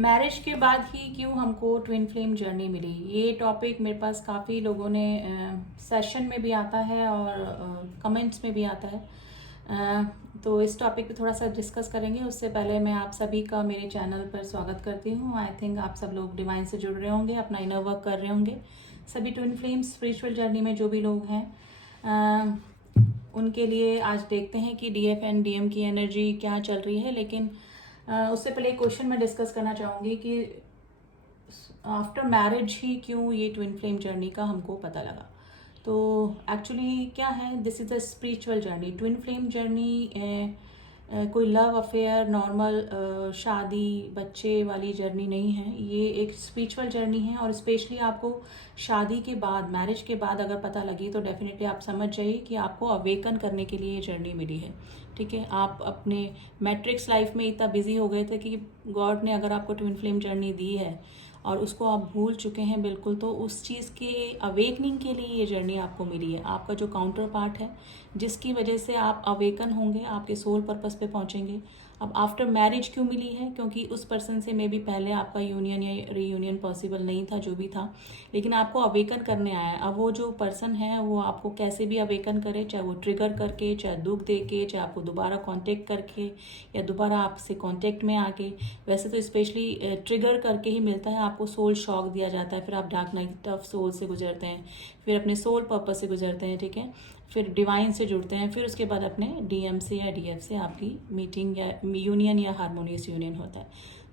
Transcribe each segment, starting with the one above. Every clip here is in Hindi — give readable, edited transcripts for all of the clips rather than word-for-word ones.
मैरिज के बाद ही क्यों हमको ट्विन फ्लेम जर्नी मिली, ये टॉपिक मेरे पास काफ़ी लोगों ने सेशन में भी आता है और कमेंट्स में भी आता है। तो इस टॉपिक पे थोड़ा सा डिस्कस करेंगे। उससे पहले मैं आप सभी का मेरे चैनल पर स्वागत करती हूँ। आई थिंक आप सब लोग डिवाइन से जुड़ रहे होंगे, अपना इनर वर्क कर रहे होंगे। सभी ट्विन फ्लेम स्पिरिचुअल जर्नी में जो भी लोग हैं उनके लिए आज देखते हैं कि डीएफ एंड डीएम की एनर्जी क्या चल रही है। लेकिन उससे पहले एक क्वेश्चन मैं डिस्कस करना चाहूँगी कि आफ्टर मैरिज ही क्यों ये ट्विन फ्लेम जर्नी का हमको पता लगा। तो एक्चुअली क्या है, this is a spiritual journey. Twin flame journey कोई लव अफेयर, नॉर्मल शादी बच्चे वाली जर्नी नहीं है। ये एक स्पिरिचुअल जर्नी है और स्पेशली आपको शादी के बाद, मैरिज के बाद अगर पता लगी तो डेफिनेटली आप समझ जाइए कि आपको अवेकन करने के लिए ये जर्नी मिली है। ठीक है, आप अपने मैट्रिक्स लाइफ में इतना बिजी हो गए थे कि गॉड ने अगर आपको ट्विन फ्लेम जर्नी दी है और उसको आप भूल चुके हैं बिल्कुल, तो उस चीज़ के अवेकनिंग के लिए ये जर्नी आपको मिली है। आपका जो काउंटर पार्ट है जिसकी वजह से आप अवेकन होंगे, आपके सोल पर्पस पे पहुंचेंगे। अब आफ्टर मैरिज क्यों मिली है? क्योंकि उस पर्सन से मे बी पहले आपका यूनियन या रीयूनियन पॉसिबल नहीं था, जो भी था, लेकिन आपको अवेकन करने आया है। अब वो जो पर्सन है वो आपको कैसे भी अवेकन करे, चाहे वो ट्रिगर करके, चाहे दुख दे के, चाहे आपको दोबारा कांटेक्ट करके या दोबारा आपसे कांटेक्ट में आके। वैसे तो स्पेशली ट्रिगर करके ही मिलता है, आपको सोल शॉक दिया जाता है, फिर आप डार्क नाइट ऑफ सोल से गुजरते हैं, फिर अपने सोल पर्पस से गुजरते हैं। ठीक है, फिर डिवाइन से जुड़ते हैं, फिर उसके बाद अपने डीएम से या डीएफ से आपकी मीटिंग या यूनियन या हारमोनियस यूनियन होता है।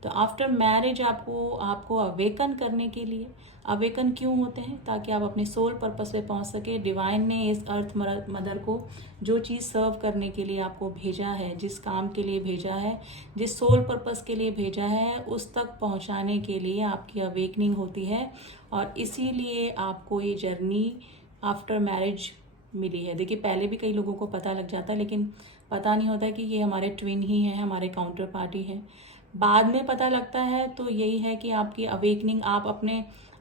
तो आफ्टर मैरिज आपको अवेकन करने के लिए, अवेकन क्यों होते हैं? ताकि आप अपने सोल पर्पस पे पहुंच सके। डिवाइन ने इस अर्थ मदर को जो चीज़ सर्व करने के लिए आपको भेजा है, जिस काम के लिए भेजा है, जिस सोल पर्पस के लिए भेजा है, उस तक पहुंचाने के लिए आपकी अवेकनिंग होती है। और इसीलिए आपको ये जर्नी आफ्टर मैरिज मिली है। देखिए, पहले भी कई लोगों को पता लग जाता है, लेकिन पता नहीं होता कि ये हमारे ट्विन ही हैं, हमारे काउंटर पार्टी हैं। बाद में पता लगता है तो यही है कि आपकी अवेकनिंग,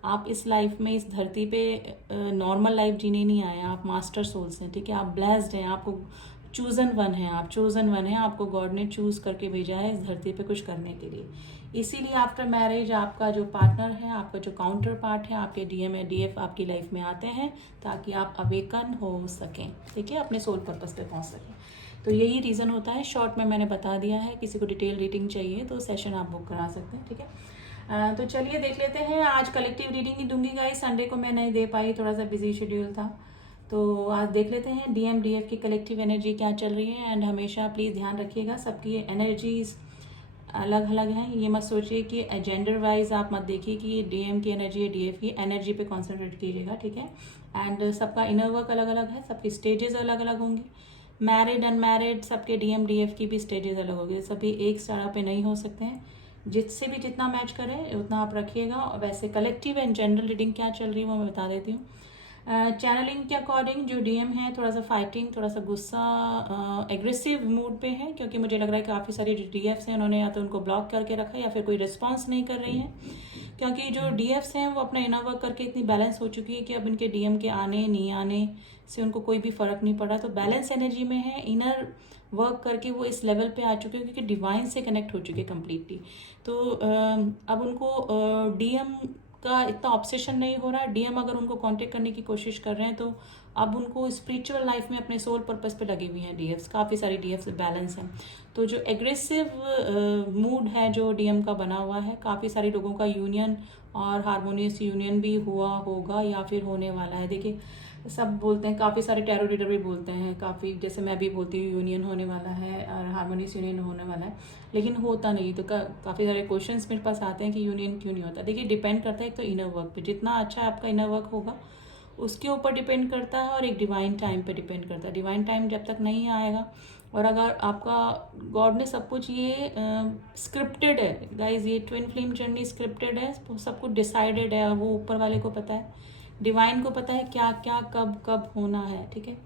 आप इस लाइफ में, इस धरती पे नॉर्मल लाइफ जीने नहीं आए हैं, आप मास्टर सोल्स हैं। ठीक है, आप ब्लेस्ड हैं, आपको चूजन वन है, आप चोजन वन है, आपको गॉड ने चूज करके भेजा है इस धरती पे कुछ करने के लिए। इसीलिए आफ्टर मैरिज आपका जो पार्टनर है, आपका जो काउंटर पार्ट है, आपके डीएम या डीएफ आपकी लाइफ में आते हैं ताकि आप अवेकन हो सकें। ठीक है, अपने सोल पर्पस पे पहुंच सकें। तो यही रीज़न होता है। शॉर्ट में मैंने बता दिया है। किसी को डिटेल रीडिंग चाहिए तो सेशन आप बुक करा सकते हैं। ठीक है, तो चलिए देख लेते हैं। आज कलेक्टिव रीडिंग ही दूंगी गाइस, संडे को मैं नहीं दे पाई, थोड़ा सा बिजी शेड्यूल था। तो आज देख लेते हैं डीएम डीएफ की कलेक्टिव एनर्जी क्या चल रही है। एंड हमेशा प्लीज़ ध्यान रखिएगा, सबकी एनर्जीज अलग अलग हैं। ये मत सोचिए कि जेंडर वाइज आप मत देखिए कि ये डीएम की एनर्जी है, डीएफ की एनर्जी पे कॉन्सेंट्रेट कीजिएगा। ठीक है, एंड सबका इनर वर्क अलग अलग है, सबकी स्टेजेस अलग अलग होंगी। मैरिड अनमैरिड सबके डीएम डीएफ की भी स्टेजेस अलग होगी, सभी एक जगह पे नहीं हो सकते हैं। जिससे भी जितना मैच करे उतना आप रखिएगा। और वैसे कलेक्टिव एंड जनरल रीडिंग क्या चल रही है वो मैं बता देती हूँ। चैनलिंग के अकॉर्डिंग जो डीएम है थोड़ा सा फाइटिंग, थोड़ा सा गुस्सा, एग्रेसिव मूड पे है, क्योंकि मुझे लग रहा है कि काफ़ी सारी डीएफ्स हैं, उन्होंने या तो उनको ब्लॉक करके रखा है या फिर कोई रिस्पॉन्स नहीं कर रही हैं। क्योंकि जो डीएफ्स हैं वो अपना इनर वर्क करके इतनी बैलेंस हो चुकी है कि अब इनके डीएम के आने नहीं आने से उनको कोई भी फर्क नहीं पड़ा। तो बैलेंस एनर्जी में है, इनर वर्क करके वो इस लेवल पे आ चुके हैं क्योंकि डिवाइन से कनेक्ट हो चुके हैं कम्प्लीटली। तो अब उनको डीएम का इतना ऑब्सेशन नहीं हो रहा है। डीएम अगर उनको कांटेक्ट करने की कोशिश कर रहे हैं तो अब उनको स्पिरिचुअल लाइफ में अपने सोल पर्पस पे लगी हुई हैं डीएफ्स, काफ़ी सारी डीएफ्स बैलेंस हैं। तो जो एग्रेसिव मूड है जो डीएम का बना हुआ है, काफ़ी सारे लोगों का यूनियन और हारमोनियस यूनियन भी हुआ होगा या फिर होने वाला है। देखिए, सब बोलते हैं, काफ़ी सारे टैरो रीडर भी बोलते हैं, काफ़ी, जैसे मैं भी बोलती हूँ यूनियन होने वाला है और हारमोनियस यूनियन होने वाला है, लेकिन होता नहीं। तो काफ़ी सारे क्वेश्चंस मेरे पास आते हैं कि यूनियन क्यों नहीं होता। देखिए, डिपेंड करता है एक तो इनर वर्क पे, जितना अच्छा आपका इनर वर्क होगा उसके ऊपर डिपेंड करता है, और एक डिवाइन टाइम पे डिपेंड करता है। डिवाइन टाइम जब तक नहीं आएगा, और अगर आपका गॉड ने सब कुछ, ये स्क्रिप्टेड है गाइज, ये ट्विन फ्लेम जर्नी स्क्रिप्टेड है, सब कुछ डिसाइडेड है, वो ऊपर वाले को पता है, डिवाइन को पता है क्या क्या कब कब होना है। ठीक है,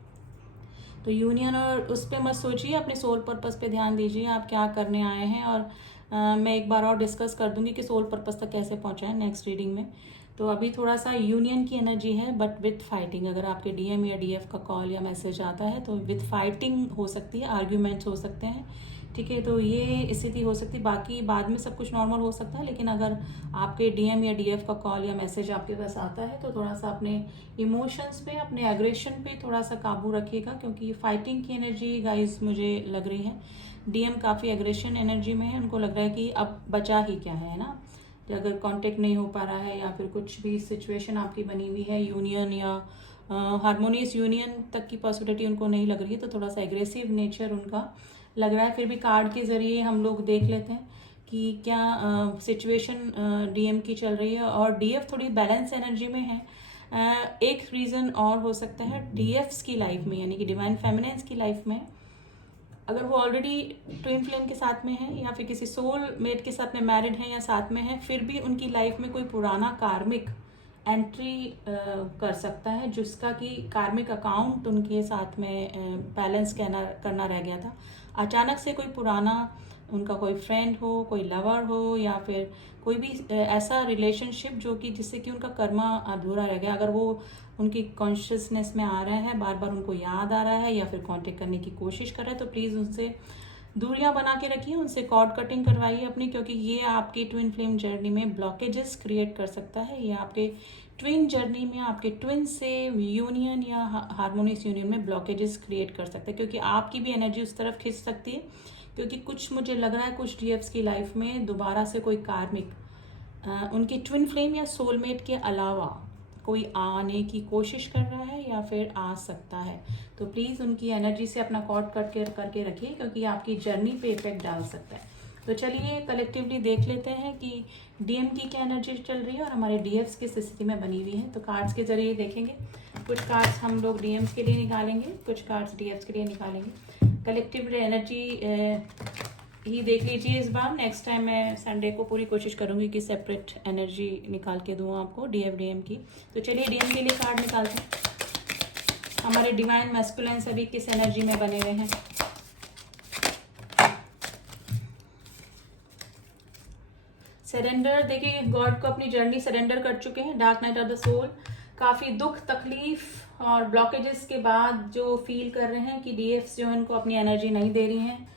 तो यूनियन और उस पर मत सोचिए, अपने सोल पर्पस पे ध्यान दीजिए, आप क्या करने आए हैं। और मैं एक बार और डिस्कस कर दूंगी कि सोल पर्पस तक कैसे पहुंचा है नेक्स्ट रीडिंग में। तो अभी थोड़ा सा यूनियन की एनर्जी है, बट विथ फाइटिंग। अगर आपके डीएम या डीएफ का कॉल या मैसेज आता है तो विथ फाइटिंग हो सकती है, आर्ग्यूमेंट्स हो सकते हैं, ठीक है। तो ये स्थिति हो सकती है, बाकी बाद में सब कुछ नॉर्मल हो सकता है, लेकिन अगर आपके डीएम या डीएफ का कॉल या मैसेज आपके पास आता है तो थोड़ा सा अपने इमोशंस पे, अपने एग्रेशन पे थोड़ा सा काबू रखिएगा, क्योंकि फाइटिंग की एनर्जी गाइस मुझे लग रही है। डीएम काफ़ी एग्रेशन एनर्जी में है, उनको लग रहा है कि अब बचा ही क्या है ना, कि अगर कांटेक्ट नहीं हो पा रहा है या फिर कुछ भी सिचुएशन आपकी बनी हुई है, यूनियन या हारमोनियस यूनियन तक की पॉसिबिलिटी उनको नहीं लग रही है, तो थोड़ा सा एग्रेसिव नेचर उनका लग रहा है। फिर भी कार्ड के ज़रिए हम लोग देख लेते हैं कि क्या सिचुएशन डीएम की चल रही है, और डीएफ थोड़ी बैलेंस एनर्जी में है। एक रीज़न और हो सकता है डीएफ्स की लाइफ में, यानी कि डिवाइन फेमिनाइन्स की लाइफ में, अगर वो ऑलरेडी ट्विन फ्लेम के साथ में है या फिर किसी सोल मेट के साथ में मैरिड है या साथ में है, फिर भी उनकी लाइफ में कोई पुराना कार्मिक एंट्री कर सकता है, जिसका कि कार्मिक अकाउंट उनके साथ में बैलेंस करना रह गया था। अचानक से कोई पुराना उनका कोई फ्रेंड हो, कोई लवर हो, या फिर कोई भी ऐसा रिलेशनशिप जो कि जिससे कि उनका कर्मा अधूरा रह गया, अगर वो उनकी कॉन्शियसनेस में आ रहा है, बार बार उनको याद आ रहा है या फिर कांटेक्ट करने की कोशिश कर रहा है, तो प्लीज़ उनसे दूरियां बना के रखिए, उनसे कॉर्ड कटिंग करवाइए अपनी, क्योंकि ये आपकी ट्विन फ्लेम जर्नी में ब्लॉकेजेस क्रिएट कर सकता है। ये आपके ट्विन जर्नी में आपके ट्विन से यूनियन या हारमोनियस यूनियन में ब्लॉकेजेस क्रिएट कर सकता है, क्योंकि आपकी भी एनर्जी उस तरफ खिंच सकती है। क्योंकि कुछ मुझे लग रहा है कुछ डीएफ्स की लाइफ में दोबारा से कोई कार्मिक उनकी ट्विन फ्लेम या सोलमेट के अलावा कोई आने की कोशिश कर रहा है या फिर आ सकता है। तो प्लीज़ उनकी एनर्जी से अपना कॉर्ड कट करके रखिए, क्योंकि आपकी जर्नी पे इफेक्ट डाल सकता है। तो चलिए कलेक्टिवली देख लेते हैं कि डीएम की क्या एनर्जी चल रही है और हमारे डीएफ्स किस स्थिति में बनी हुई है। तो कार्ड्स के जरिए देखेंगे, कुछ कार्ड्स हम लोग डीएम्स के लिए निकालेंगे, कुछ कार्ड्स डीएफ्स के लिए निकालेंगे। कलेक्टिव एनर्जी ही देख लीजिए इस बार। नेक्स्ट टाइम मैं संडे को पूरी कोशिश करूंगी कि सेपरेट एनर्जी निकाल के दूँ आपको डीएफ डीएम की। तो चलिए डीएम के लिए कार्ड निकालते हैं। हमारे डिवाइन मैस्कुलाइन सभी किस एनर्जी में बने हुए हैं। सरेंडर, देखिए गॉड को अपनी जर्नी सरेंडर कर चुके हैं। Dark night of the soul, काफ़ी दुख तकलीफ और ब्लॉकेजेस के बाद जो फील कर रहे हैं कि डीएफ्स जो है उनको अपनी एनर्जी नहीं दे रही हैं,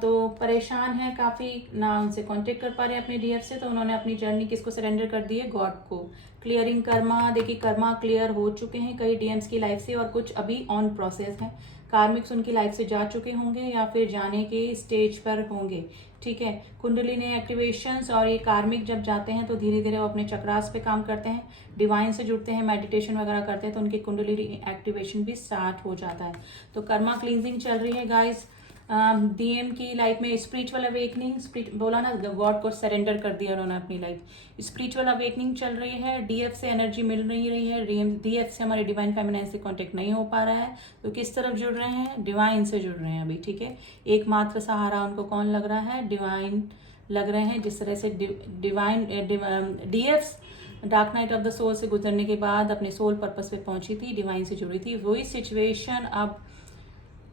तो परेशान है काफ़ी, ना उनसे कांटेक्ट कर पा रहे हैं अपने डीएफ से, तो उन्होंने अपनी जर्नी किसको सरेंडर कर दी है, गॉड को। क्लियरिंग कर्मा, देखिए कर्मा क्लियर हो चुके हैं कई डीएम्स की लाइफ से, और कुछ अभी ऑन प्रोसेस हैं। कार्मिक्स उनकी लाइफ से जा चुके होंगे या फिर जाने के स्टेज पर होंगे, ठीक है। कुंडलिनी एक्टिवेशंस, और ये कार्मिक जब जाते हैं तो धीरे धीरे वो अपने चक्रास पे काम करते हैं, डिवाइन से जुड़ते हैं, मेडिटेशन वगैरह करते हैं, तो उनकी कुंडलिनी एक्टिवेशन भी स्टार्ट हो जाता है। तो कर्मा क्लींजिंग चल रही है गाइस। डीएम की लाइफ में स्पिरिचुअल अवेकनिंग, बोला ना गॉड को सरेंडर कर दिया उन्होंने अपनी लाइफ, स्पिरिचुअल अवेकनिंग चल रही है। डीएफ से एनर्जी मिल नहीं रही है, डीएफ से हमारे डिवाइन फेमिनाइन से कांटेक्ट नहीं हो पा रहा है, तो किस तरफ जुड़ रहे हैं, डिवाइन से जुड़ रहे हैं अभी, ठीक है। एकमात्र सहारा उनको कौन लग रहा है, डिवाइन लग रहे हैं। जिस तरह से डिवाइन डीएफ्स dark night of the soul से गुजरने के बाद अपने सोल पर्पस पे पहुंची थी, डिवाइन से जुड़ी थी, वही सिचुएशन अब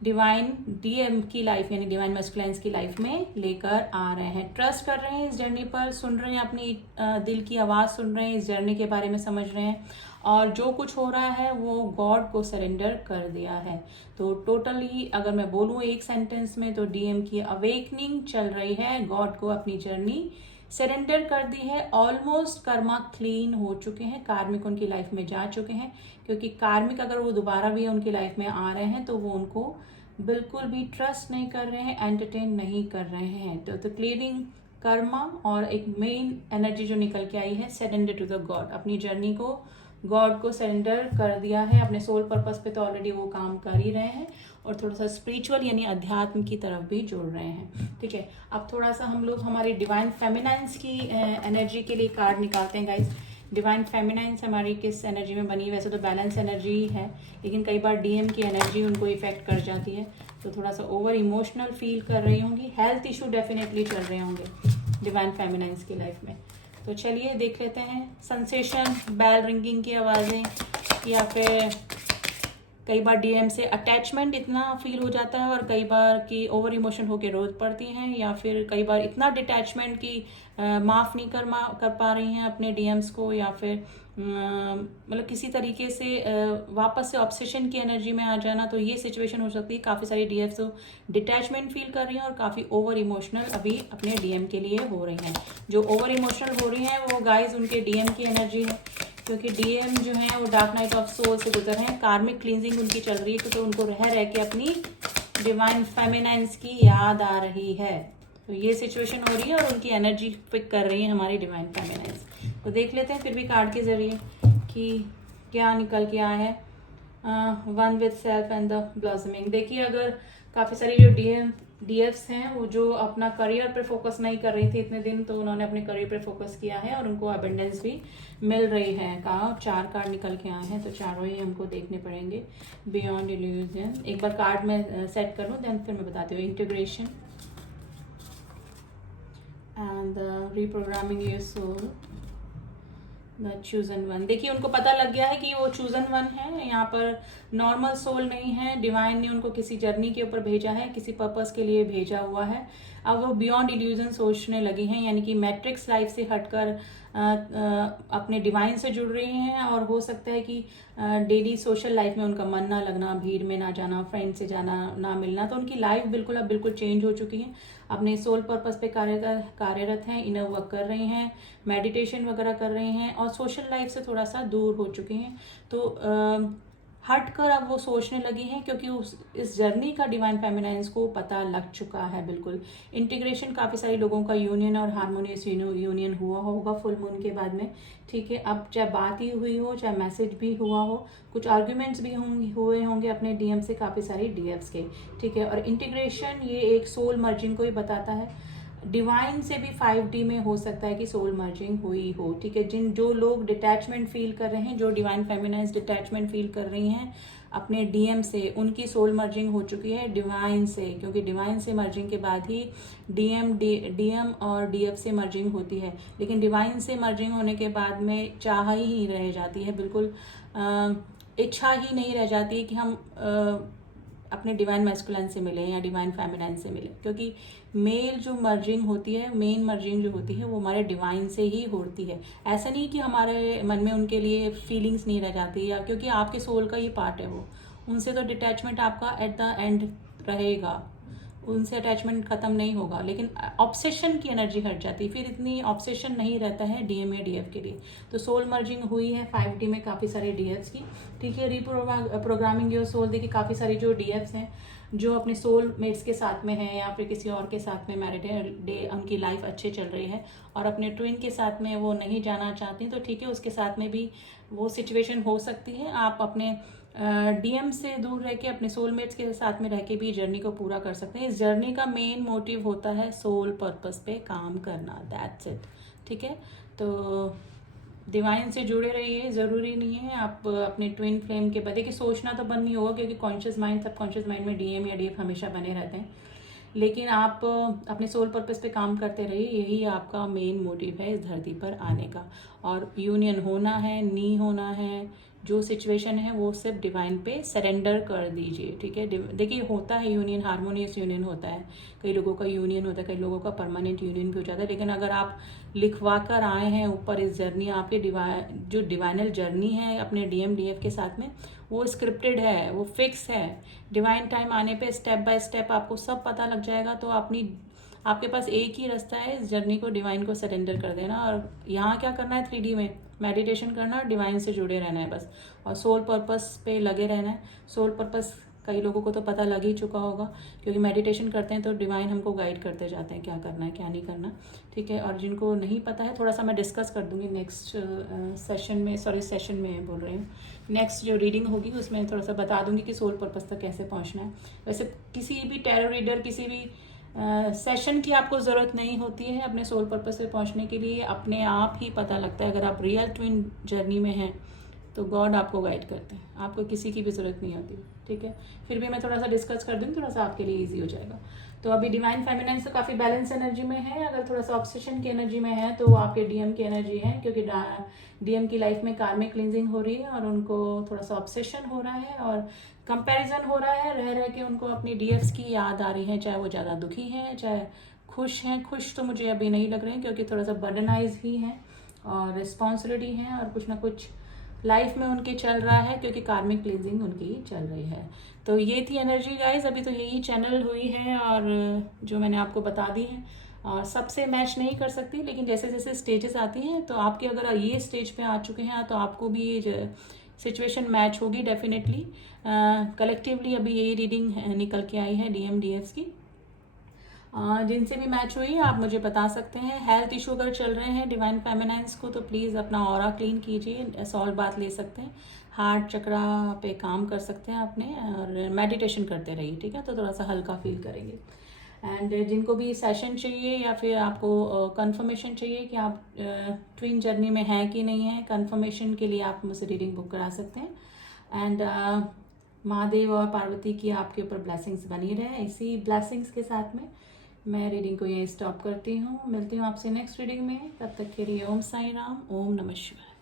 डिवाइन डीएम की लाइफ यानी डिवाइन मैस्कुलाइन्स की लाइफ में लेकर आ रहे हैं। ट्रस्ट कर रहे हैं इस जर्नी पर, सुन रहे हैं अपनी दिल की आवाज़, सुन रहे हैं, इस जर्नी के बारे में समझ रहे हैं, और जो कुछ हो रहा है वो गॉड को सरेंडर कर दिया है। तो टोटली अगर मैं बोलूँ एक सेंटेंस में, तो डीएम की अवेकनिंग चल रही है, गॉड को अपनी जर्नी सरेंडर कर दी है। ऑलमोस्ट कर्मा क्लीन हो चुके हैं, कार्मिक उनकी लाइफ में जा चुके हैं, क्योंकि कार्मिक अगर वो दोबारा भी उनकी लाइफ में आ रहे हैं तो वो उनको बिल्कुल भी ट्रस्ट नहीं कर रहे हैं, एंटरटेन नहीं कर रहे हैं। तो क्लियरिंग कर्मा, और एक मेन एनर्जी जो निकल के आई है, सरेंडर टू द गॉड, अपनी जर्नी को गॉड को सरेंडर कर दिया है। अपने सोल पर्पस पे तो ऑलरेडी वो काम कर ही रहे हैं, और थोड़ा सा स्पिरिचुअल यानी अध्यात्म की तरफ भी जुड़ रहे हैं, ठीक है। अब थोड़ा सा हम लोग हमारी डिवाइन फेमिनाइन्स की एनर्जी के लिए कार्ड निकालते हैं गाइस। डिवाइन फेमिनाइन्स हमारी किस एनर्जी में बनी, वैसे तो बैलेंस एनर्जी ही है, लेकिन कई बार डीएम की एनर्जी उनको इफेक्ट कर जाती है, तो थोड़ा सा ओवर इमोशनल फील कर रही होंगी, हेल्थ इशू डेफिनेटली चल रहे होंगे डिवाइन फेमिनाइन्स की लाइफ में। तो चलिए देख लेते हैं। सेंसेशन, बेल रिंगिंग की आवाज़ें, या फिर कई बार डीएम से अटैचमेंट इतना फील हो जाता है, और कई बार कि ओवर इमोशन होके रोज पड़ती हैं, या फिर कई बार इतना डिटैचमेंट की माफ़ नहीं कर पा रही हैं अपने डीएम्स को, या फिर मतलब किसी तरीके से वापस से ऑब्सेशन की एनर्जी में आ जाना, तो ये सिचुएशन हो सकती है। काफ़ी सारी डीएफ तो डिटैचमेंट फील कर रही हैं और काफ़ी ओवर इमोशनल अभी अपने डीएम के लिए हो रही हैं। जो ओवर इमोशनल हो रही हैं वो गाइज उनके डीएम की एनर्जी है, क्योंकि डीएम जो है वो डार्क नाइट ऑफ सोल से गुजर हैं। कार्मिक क्लींजिंग उनकी चल रही है, क्योंकि उनको रह के अपनी डिवाइन फेमिनाइंस की याद आ रही है। तो ये सिचुएशन हो रही है और उनकी एनर्जी पिक कर रही है हमारी डिवाइन फेमिनाइंस। तो देख लेते हैं फिर भी कार्ड के जरिए कि क्या निकल के आया है। One with self and the blossoming. देखिए, अगर काफ़ी सारी जो डीएफ्स हैं वो जो अपना करियर पे फोकस नहीं कर रही थी इतने दिन, तो उन्होंने अपने करियर पे फोकस किया है और उनको अबेंडेंस भी मिल रही है। कहा 4 कार्ड निकल के आए हैं, तो चारों ही हमको देखने पड़ेंगे। बियॉन्ड इल्यूजन, एक बार कार्ड में सेट कर लूँ देन फिर मैं बताती हूँ। Integration and reprogramming your soul, the chosen one. देखिए, उनको पता लग गया है कि वो चूजन वन है, यहाँ पर नॉर्मल सोल नहीं है। डिवाइन ने उनको किसी जर्नी के ऊपर भेजा है, किसी पर्पस के लिए भेजा हुआ है। अब वो बियॉन्ड इल्यूजन सोचने लगी हैं, यानी कि मैट्रिक्स लाइफ से हटकर अपने डिवाइन से जुड़ रही हैं। और हो सकता है कि डेली सोशल लाइफ में उनका मन ना लगना, भीड़ में ना जाना, फ्रेंड से जाना ना मिलना, तो उनकी लाइफ बिल्कुल अब बिल्कुल चेंज हो चुकी है। अपने सोल पर्पस पे कार्यरत हैं, इनर वर्क कर रही हैं, मेडिटेशन वगैरह कर रही हैं और सोशल लाइफ से थोड़ा सा दूर हो चुकी हैं। तो हट कर अब वो सोचने लगी हैं, क्योंकि इस जर्नी का डिवाइन फेमिनाइंस को पता लग चुका है। बिल्कुल इंटीग्रेशन, काफ़ी सारे लोगों का यूनियन और हार्मोनियस यूनियन हुआ होगा फुल मून के बाद में। ठीक है, अब चाहे बात ही हुई हो, चाहे मैसेज भी हुआ हो, कुछ आर्ग्यूमेंट्स भी हुए होंगे अपने डीएम से, काफ़ी सारी डीएफ्स के। ठीक है, और इंटीग्रेशन ये एक सोल मर्जिंग को ही बताता है। डिवाइन से भी 5D में हो सकता है कि सोल मर्जिंग हुई हो। ठीक है, जो लोग डिटैचमेंट फील कर रहे हैं, जो डिवाइन फेमिनाइज डिटैचमेंट फील कर रही हैं अपने डीएम से, उनकी सोल मर्जिंग हो चुकी है डिवाइन से, क्योंकि डिवाइन से मर्जिंग के बाद ही डीएम और डीएफ से मर्जिंग होती है। लेकिन डिवाइन से मर्जिंग होने के बाद में चाह ही रह जाती है, बिल्कुल इच्छा ही नहीं रह जाती है कि हम अपने डिवाइन मैस्कुलाइन से मिले या डिवाइन फेमिनाइन से मिले, क्योंकि मेल जो मर्जिंग होती है, मेन मर्जिंग जो होती है वो हमारे डिवाइन से ही होती है। ऐसा नहीं कि हमारे मन में उनके लिए फीलिंग्स नहीं रह जाती, या क्योंकि आपके सोल का ही पार्ट है वो, उनसे तो डिटैचमेंट आपका एट द एंड रहेगा, उनसे अटैचमेंट खत्म नहीं होगा। लेकिन ऑब्सेशन की एनर्जी हट जाती है, फिर इतनी ऑब्सेशन नहीं रहता है डीएम या डीएफ के लिए। तो सोल मर्जिंग हुई है 5D में काफ़ी सारे डीएफ्स की। ठीक है, प्रोग्रामिंग योर सोल, देखिए काफ़ी सारी जो डीएफ्स हैं जो अपने सोल मेट्स के साथ में है या फिर किसी और के साथ में मैरिड है, उनकी लाइफ अच्छे चल रही है और अपने ट्विन के साथ में वो नहीं जाना चाहती, तो ठीक है, उसके साथ में भी वो सिचुएशन हो सकती है। आप अपने डीएम से दूर रह के अपने सोलमेट्स के साथ में रह के भी जर्नी को पूरा कर सकते हैं। इस जर्नी का मेन मोटिव होता है सोल पर्पस पे काम करना, दैट्स इट। ठीक है, तो डिवाइन से जुड़े रहिए, ज़रूरी नहीं है आप अपने ट्विन फ्लेम के बदले कि सोचना तो बंद नहीं होगा, क्योंकि कॉन्शियस माइंड, सबकॉन्शियस माइंड में डीएम या डीएफ हमेशा बने रहते हैं। लेकिन आप अपने सोल पर्पस पे काम करते रहिए, यही आपका मेन मोटिव है इस धरती पर आने का। और यूनियन होना है, नहीं होना है, जो सिचुएशन है वो सिर्फ डिवाइन पे सरेंडर कर दीजिए। ठीक है, देखिए होता है यूनियन, हार्मोनियस यूनियन होता है, कई लोगों का यूनियन होता है, कई लोगों का परमानेंट यूनियन भी हो जाता है। लेकिन अगर आप लिखवा कर आए हैं ऊपर इस जर्नी, आपकी जो डिवाइनल जर्नी है अपने डीएम डीएफ के साथ में, वो स्क्रिप्टेड है, वो फिक्स है। डिवाइन टाइम आने पे स्टेप बाय स्टेप आपको सब पता लग जाएगा। तो आपके पास एक ही रास्ता है इस जर्नी को, डिवाइन को सरेंडर कर देना। और यहाँ क्या करना है, 3D में मेडिटेशन करना और डिवाइन से जुड़े रहना है बस, और सोल पर्पस पे लगे रहना है। सोल पर्पस कई लोगों को तो पता लग ही चुका होगा, क्योंकि मेडिटेशन करते हैं तो डिवाइन हमको गाइड करते जाते हैं क्या करना है क्या नहीं करना। ठीक है, और जिनको नहीं पता है थोड़ा सा मैं डिस्कस कर दूंगी नेक्स्ट सेशन में बोल रही हूँ, नेक्स्ट जो रीडिंग होगी उसमें थोड़ा सा बता दूंगी कि सोल पर्पस तक कैसे पहुँचना है। वैसे किसी भी टैरो रीडर, किसी भी सेशन की आपको ज़रूरत नहीं होती है अपने सोल पर्पस पे पहुंचने के लिए, अपने आप ही पता लगता है। अगर आप रियल ट्विन जर्नी में हैं तो गॉड आपको गाइड करते हैं, आपको किसी की भी ज़रूरत नहीं होती। ठीक है, फिर भी मैं थोड़ा सा डिस्कस कर दूँगी, थोड़ा सा आपके लिए ईजी हो जाएगा। तो अभी डिवाइन फेमिनाइन तो काफ़ी बैलेंस एनर्जी में है। अगर थोड़ा सा ऑब्सेशन की एनर्जी में है तो आपके डीएम की एनर्जी है, क्योंकि डीएम की लाइफ में कार्मिक क्लींजिंग हो रही है और उनको थोड़ा सा ऑब्सेशन हो रहा है और कंपैरिजन हो रहा है, रह के उनको अपनी डीएफ्स की याद आ रही है, चाहे वो ज़्यादा दुखी हैं चाहे खुश हैं। खुश तो मुझे अभी नहीं लग रहे हैं, क्योंकि थोड़ा सा बर्डनाइज ही हैं और रिस्पॉन्सिबिलिटी है और कुछ ना कुछ लाइफ में उनके चल रहा है, क्योंकि कार्मिक क्लींजिंग उनकी चल रही है। तो ये थी एनर्जी गाइज, अभी तो यही चैनल हुई है और जो मैंने आपको बता दी है। और सबसे मैच नहीं कर सकती, लेकिन जैसे जैसे स्टेजेस आती हैं तो आपके अगर ये स्टेज पे आ चुके हैं तो आपको भी ये सिचुएशन मैच होगी डेफिनेटली। कलेक्टिवली अभी यही रीडिंग निकल के आई है DMDFs की। जिनसे भी मैच हुई आप मुझे बता सकते हैं। हेल्थ इशू अगर चल रहे हैं डिवाइन फेमिनाइंस को, तो प्लीज़ अपना ऑरा क्लीन कीजिए, सॉल्ट बात ले सकते हैं, हार्ट चक्रा पे काम कर सकते हैं अपने, और मेडिटेशन करते रहिए, ठीक है, तो थोड़ा सा हल्का फील करेंगे। एंड जिनको भी सेशन चाहिए या फिर आपको कंफर्मेशन चाहिए कि आप ट्विन जर्नी में हैं कि नहीं है, कंफर्मेशन के लिए आप मुझसे रीडिंग बुक करा सकते हैं। एंड महादेव और पार्वती की आपके ऊपर ब्लेसिंग्स बनी रहे। इसी ब्लेसिंग्स के साथ में मैं रीडिंग को यहीं स्टॉप करती हूँ। मिलती हूँ आपसे नेक्स्ट रीडिंग में, तब तक के लिए ओम साई राम, ओम नमः शिवाय।